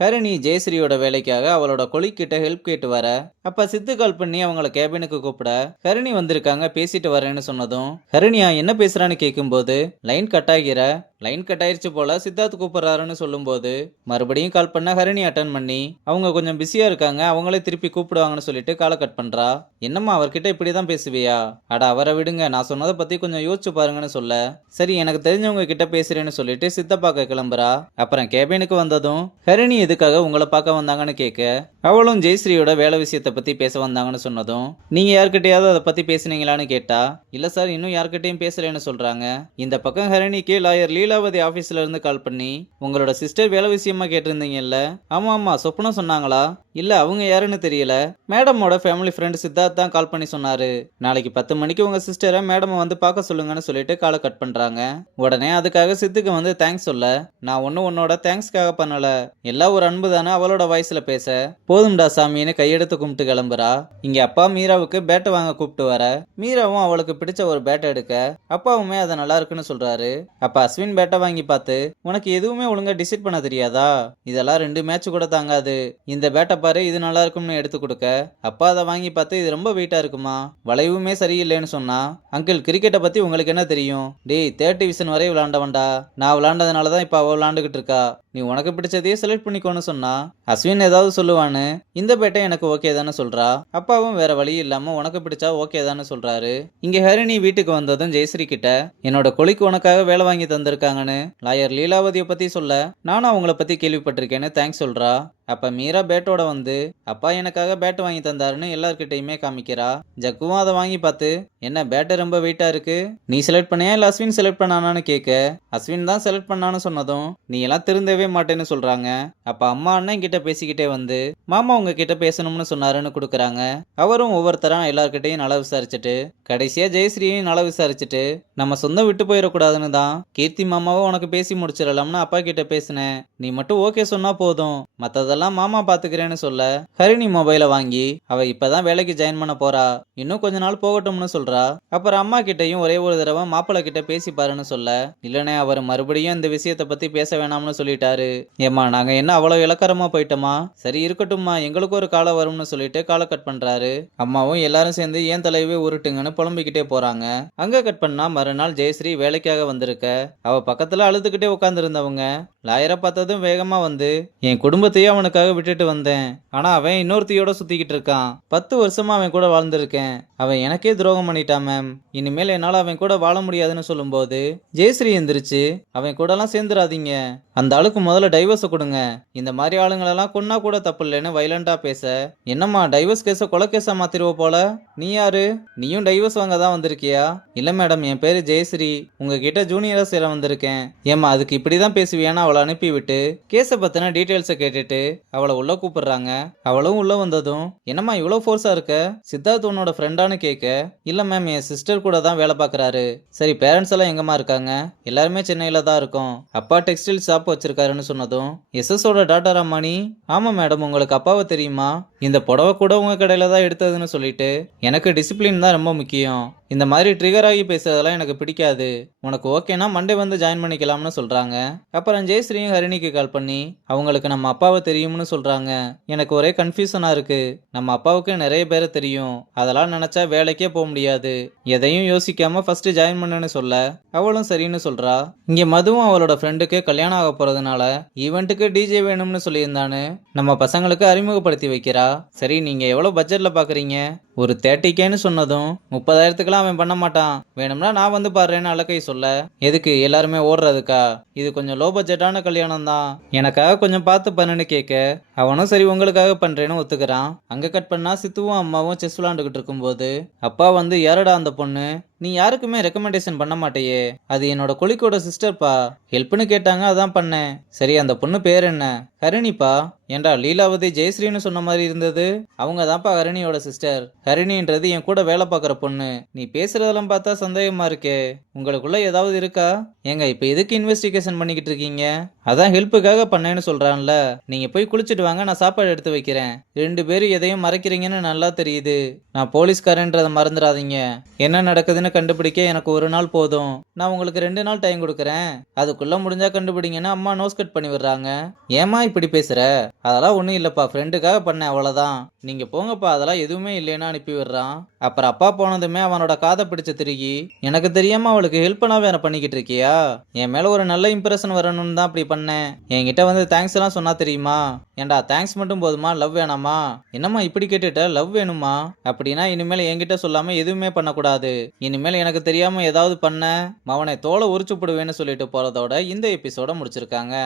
ஹரிணி ஜெயஸ்ரீயோட வேலைக்காக அவளோட கொலிக்கிட்ட ஹெல்ப் கேட்டு வர, அப்ப சித்து கால் பண்ணி அவங்கள கேபினுக்கு கூப்பிட, ஹரிணி வந்திருக்காங்க பேசிட்டு வரேன்னு சொன்னதும், ஹரிணியா என்ன பேசுறான்னு கேட்கும்போது லைன் கட் ஆகிற, லைன் கட் ஆயிருச்சு போல சித்தார்த் கூப்பிடுறாருன்னு சொல்லும்போது மறுபடியும் கால் பண்ண ஹரிணி அட்டன் பண்ணி அவங்க கொஞ்சம் பிஸியா இருக்காங்க, அவங்களே திருப்பி கூப்பிடுவாங்கன்னு சொல்லிட்டு காலை கட் பண்றா. என்னம்மா அவர்கிட்ட இப்படிதான் பேசுவியா? அட அவரை விடுங்க, நான் சொன்னதை பத்தி கொஞ்சம் யோசிச்சு பாருங்கன்னு சொல்ல, சரி எனக்கு தெரிஞ்சவங்க கிட்ட பேசுறேன்னு சொல்லிட்டு சித்தப்பாக்க கிளம்புறா. அப்புறம் கேபினுக்கு வந்ததும் ஹரிணி எதுக்காக உங்களை பார்க்க வந்தாங்கன்னு கேட்க, அவளும் ஜெயஸ்ரீயோட வேலை விஷயத்தை பத்தி பேச வந்தாங்கன்னு சொன்னதும், நீங்க யார்கிட்டயாவது அதை பத்தி பேசுனீங்களான்னு கேட்டா, இல்ல சார் இன்னும் யார்கிட்டயும் பேசலன்னு சொல்றாங்க. இந்த பக்கம் ஹரிணிக்கு லாயர் லீலாவதி ஆபீஸ்ல இருந்து கால் பண்ணி, உங்களோட சிஸ்டர் வேலை விஷயமா கேட்டிருந்தீங்கல்ல, ஆமா ஆமா சொப்பனம் சொன்னாங்களா? இல்ல அவங்க யாருன்னு தெரியல, மேடமோட ஃபேமிலி ஃப்ரெண்ட் சித்தார்த் தான் கால் பண்ணி சொன்னாரு, நாளைக்கு 10 மணிக்கு உங்க சிஸ்டரை மேடம் வந்து பார்க்க சொல்லுங்கன்னு சொல்லிட்டு காலை கட் பண்றாங்க. உடனே அதுக்காக சித்துக்கு வந்து தேங்க்ஸ் சொல்ல, நான் ஒன்னும் உன்னோட தேங்க்ஸ்க்காக பண்ணல, எல்லாம் ஒரு அன்பு தானே அவளோட வாய்ஸ்ல பேச, போதும்டா சாமின்னு கையெடுத்து கும்பிட்டு கிளம்புறா. இங்க அப்பா மீராவுக்கு பேட்டை வாங்க கூப்பிட்டு வர, மீராவும் அவளுக்கு பிடிச்ச ஒரு பேட்டை எடுக்க, அப்பாவுமே அதை நல்லா இருக்குன்னு சொல்றாரு. அப்ப அஸ்வின் பேட்டை வாங்கி பார்த்து, உனக்கு எதுவுமே ஒழுங்கா டிசைட் பண்ண தெரியாதா? இதெல்லாம் 2 மேட்ச் கூட தாங்காது, இந்த பேட்டை பாரு இது நல்லா இருக்கும்னு எடுத்து கொடுக்க, அப்பா அதை வாங்கி பார்த்து இது ரொம்ப வெயிட்டா இருக்குமா, வளைவுமே சரியில்லைன்னு சொன்னா, அங்கிள் கிரிக்கெட்டை பத்தி உங்களுக்கு என்ன தெரியும்? டேய் 3rd டிவிஷன் வரை விளாண்டவன்டா, நான் விளாண்டதுனாலதான் இப்ப அவ விளாண்டுகிட்டு இருக்கா, நீ உனக்கு பிடிச்சதையே செலக்ட் பண்ணிக்கோன்னு சொன்னா, அஸ்வின் ஏதாவது சொல்லுவான்னு இந்த பேட்டை எனக்கு ஓகே தானே சொல்றா. அப்பாவும் வேற வழி இல்லாம உனக்கு பிடிச்சா ஓகே தானே சொல்றாரு. இங்க ஹரிணி வீட்டுக்கு வந்ததும் ஜெயஸ்ரீ கிட்ட, என்னோட கொலிக்கு உனக்காக வேலை வாங்கி தந்திருக்காங்கன்னு லாயர் லீலாவதியை பத்தி சொல்ல, நானும் அவங்கள பத்தி கேள்விப்பட்டிருக்கேன்னு தேங்க்ஸ் சொல்றா. அப்ப மீரா பேட்டோட வந்து, அப்பா எனக்காக பேட் வாங்கி தந்தாருன்னு எல்லார்கிட்டயுமே காமிக்கிறா. ஜக்குவும் அதை வாங்கி பார்த்து, என்ன பேட்டு ரொம்ப வெயிட்டா இருக்கு, நீ செலக்ட் பண்ணியா இல்ல அஸ்வின் செலக்ட் பண்ணானான்னு கேட்க, அஸ்வின் தான் செலக்ட் பண்ணான்னு சொன்னதும், நீ எல்லாம் திருந்தவே மாட்டேன்னு சொல்றாங்க. அப்ப அம்மா அண்ணன் கிட்ட பேசிக்கிட்டே வந்து, மாமா உங்க கிட்ட பேசணும்னு சொன்னாருன்னு கொடுக்குறாங்க. அவரும் ஒவ்வொருத்தரா எல்லார்கிட்டையும் நல்லா விசாரிச்சுட்டு கடைசியா ஜெயஸ்ரீயும் நல்லா விசாரிச்சுட்டு, நம்ம சொந்தம் விட்டு போயிடக்கூடாதுன்னு தான் கீர்த்தி மாமாவும் உனக்கு பேசி முடிச்சிடலாம்னு அப்பா கிட்ட பேசினேன், நீ மட்டும் ஓகே சொன்னா போதும், மத்ததெல்லாம் மாமா பாத்துக்கிறேன்னு சொல்ல, ஹரிணி மொபைலை வாங்கி அவ இப்பதான் வேலைக்கு ஜாயின் பண்ண போறா, இன்னும் கொஞ்ச நாள் போகட்டும்னு சொல்றா. அப்புறம் அம்மா கிட்டையும் ஒரே ஒரு தடவை மாப்பிள்ளை கிட்ட பேசி பாருன்னு சொல்ல, இல்லனே அவர் மறுபடியும் இந்த விஷயத்தை பத்தி பேச வேணாம்னு சொல்லிட்டாரு. ஏமா நாங்க என்ன அவ்வளவு இலக்காரமா போயிட்டோமா? சரி இருக்கட்டும்மா, எங்களுக்கு ஒரு காலம் வரும்னு சொல்லிட்டு காலை கட் பண்றாரு. அம்மாவும் எல்லாரும் சேர்ந்து ஏன் தலையவே உருட்டுங்கன்னு புலம்பிக்கிட்டே போறாங்க. அங்க கட் பண்ணா மறுநாள் ஜெயஸ்ரீ வேலைக்காக வந்திருக்க, அவ பக்கத்துல அழுதுகிட்டே உட்கார்ந்து இருந்தவங்க லாயரை பார்த்ததும் வேகமா வந்து, என் குடும்பத்தையே அவனுக்காக விட்டுட்டு வந்தேன், ஆனா அவன் இன்னொருத்தியோட சுத்திக்கிட்டு இருக்கான், 10 வருஷமா அவன் கூட வாழ்ந்திருக்கேன், அவன் எனக்கே துரோகம் பண்ணிட்டான் மேம், இனிமேல் என்னால அவன் கூட வாழ முடியாதுன்னு சொல்லும்போது ஜெயஸ்ரீ எந்திரிச்சு, அவன் கூட எல்லாம் சேர்ந்துடாதீங்க, அந்த ஆளுக்கு முதல்ல டைவர்ஸை கொடுங்க, இந்த மாதிரி ஆளுங்களெல்லாம் கொன்னா கூட தப்பு இல்லைன்னு வைலண்டா பேச, என்னம்மா டைவர்ஸ் கேஸை கொலை கேஸா மாத்திருவ போல, நீ யாரு, நீயும் டைவர்ஸ் வாங்க தான் வந்திருக்கியா? இல்ல மேடம் என் பேரு ஜெயஸ்ரீ, உங்ககிட்ட ஜூனியரா சேர வந்திருக்கேன். ஏமா அதுக்கு இப்படிதான் பேசுவியான்னு அவளை அனுப்பிவிட்டு கேஸை பத்தின டீட்டெயில்ஸை கேட்டுட்டு அவளை உள்ள கூப்பிடுறாங்க. அவளும் உள்ள வந்ததும், என்னம்மா இவ்வளவு ஃபோர்ஸா இருக்க, சித்தார்த் உன்னோட ஃப்ரெண்டானு கேட்க, இல்ல மேம் என் சிஸ்டர் கூட தான் வேலை பார்க்கறாரு. சரி பேரண்ட்ஸ் எல்லாம் எங்கம்மா இருக்காங்க? எல்லாருமே சென்னையில தான் இருக்கோம், அப்பா டெக்ஸ்டைல் ஷாப் வச்சிருக்காருன்னு சொன்னதும், எஸ்எஸோட டாட்டர் அம்மானி, ஆமா மேடம் உங்களுக்கு அப்பாவை தெரியுமா, இந்த புடவை கூட உங்க கடையில தான் எடுத்ததுன்னு சொல்லிட்டு, எனக்கு டிசிப்ளின் தான் ரொம்ப முக்கியம், இந்த மாதிரி ட்ரிகர் ஆகி பேசுறதெல்லாம் எனக்கு பிடிக்காது, உனக்கு ஓகேனா மண்டே வந்து ஜாயின் பண்ணிக்கலாம்னு சொல்றாங்க. அப்புறம் ஜெயஸ்ரீயும் ஹரிணிக்கு கால் பண்ணி அவங்களுக்கு நம்ம அப்பாவை தெரியும்னு சொல்றாங்க. எனக்கு ஒரே கன்ஃபியூஷனா இருக்கு, நம்ம அப்பாவுக்கு நிறைய பேரை தெரியும், அதெல்லாம் நினைச்சா வேலைக்கே போக முடியாது, எதையும் யோசிக்காம ஃபர்ஸ்ட் ஜாயின் பண்ணுன்னு சொல்ல, அவளும் சரின்னு சொல்றா. இங்க மதுவும் அவளோட ஃப்ரெண்டுக்கு கல்யாணம் ஆக போறதுனால ஈவெண்ட்டுக்கு டிஜே வேணும்னு சொல்லியிருந்தானு நம்ம பசங்களுக்கு அறிமுகப்படுத்தி வைக்கிறா. சரி நீங்க எவ்வளவு பட்ஜெட்ல பாக்குறீங்க? ஒரு 30Kன்னு சொன்னதும், 30,000க்குலாம் அவன் பண்ண மாட்டான், வேணும்னா நான் வந்து பாடுறேன்னு அலக்கை சொல்ல, எதுக்கு எல்லாருமே ஓடுறதுக்கா, இது கொஞ்சம் லோ பட்ஜெட்டான கல்யாணம் தான், எனக்காக கொஞ்சம் பார்த்து பண்ணுன்னு கேட்க, அவனும் சரி உங்களுக்காக பண்றேன்னு ஒத்துக்கிறான். அங்க கட் பண்ணா சித்துவும் அம்மாவும் செஸ் விளாண்டுகிட்டு இருக்கும்போது அப்பா வந்து, யாரடா அந்த பொண்ணு, நீ யாருக்குமே ரெக்கமெண்டேஷன் பண்ண மாட்டேயே, அது என்னோட கொலிக்கோட சிஸ்டர்ப்பா, ஹெல்ப்னு கேட்டாங்க அதான் பண்ணேன், சரி அந்த பொண்ணு பேர் என்ன? ஹரிணிப்பா. ஏண்டா லீலாவதி ஜெயஸ்ரீன்னு சொன்ன மாதிரி இருந்தது, அவங்க தான்ப்பா ஹரிணியோட சிஸ்டர், ஹரிணின்றது என் கூட வேலை பார்க்குற பொண்ணு, நீ பேசுறதெல்லாம் பார்த்தா சந்தேகமா இருக்கே, உங்களுக்குள்ள ஏதாவது இருக்கா? ஏங்க இப்ப எதுக்கு இன்வெஸ்டிகேஷன் கால்குலேஷன் பண்ணிக்கிட்டு இருக்கீங்க? அதான் ஹெல்ப்புக்காக பண்ணேன்னு சொல்றான்ல. நீங்க போய் குளிச்சுட்டு வாங்க, நான் சாப்பாடு எடுத்து வைக்கிறேன். 2 பேரும் எதையும் மறைக்கிறீங்கன்னு நல்லா தெரியுது. நான் போலீஸ்காரன்றதை மறந்துடாதீங்க. என்ன நடக்குதுன்னு கண்டுபிடிக்க எனக்கு 1 நாள் போதும். நான் உங்களுக்கு 2 நாள் டைம் கொடுக்குறேன். அதுக்குள்ள முடிஞ்சா கண்டுபிடிங்கன்னு அம்மா நோஸ் கட் பண்ணி விடுறாங்க. ஏமா இப்படி பேசுற? அதெல்லாம் ஒன்றும் இல்லப்பா, ஃப்ரெண்டுக்காக பண்ணேன் அவ்வளோதான். நீங்க போங்கப்பா, அதெல்லாம் எதுவுமே இல்லைன்னு அனுப்பி விடுறான். அப்புறம் அப்பா போனதுமே அவனோட காதை பிடிச்ச திருகி, எனக்கு தெரியாம அவளுக்கு ஹெல்ப் பண்ணா வேற பண்ணிக்கிட்டு இருக்கியா? என் மேல ஒரு நல்ல இம்ப்ரெஷன் வரணும்னு தான் அப்படி பண்ணேன். என்கிட்ட வந்து தேங்க்ஸ் எல்லாம் சொன்னா தெரியுமா? ஏன்டா தேங்க்ஸ் மட்டும் போதுமா, லவ் வேணாமா? என்னம்மா இப்படி கேட்டுட்ட? லவ் வேணுமா? அப்படின்னா இனிமேல் என்கிட்ட சொல்லாம எதுவுமே பண்ணக்கூடாது. இனிமேல் எனக்கு தெரியாம ஏதாவது பண்ண மவனை தோலை உரிச்சு போடுவேன்னு சொல்லிட்டு போறதோட இந்த எபிசோட முடிச்சிருக்காங்க.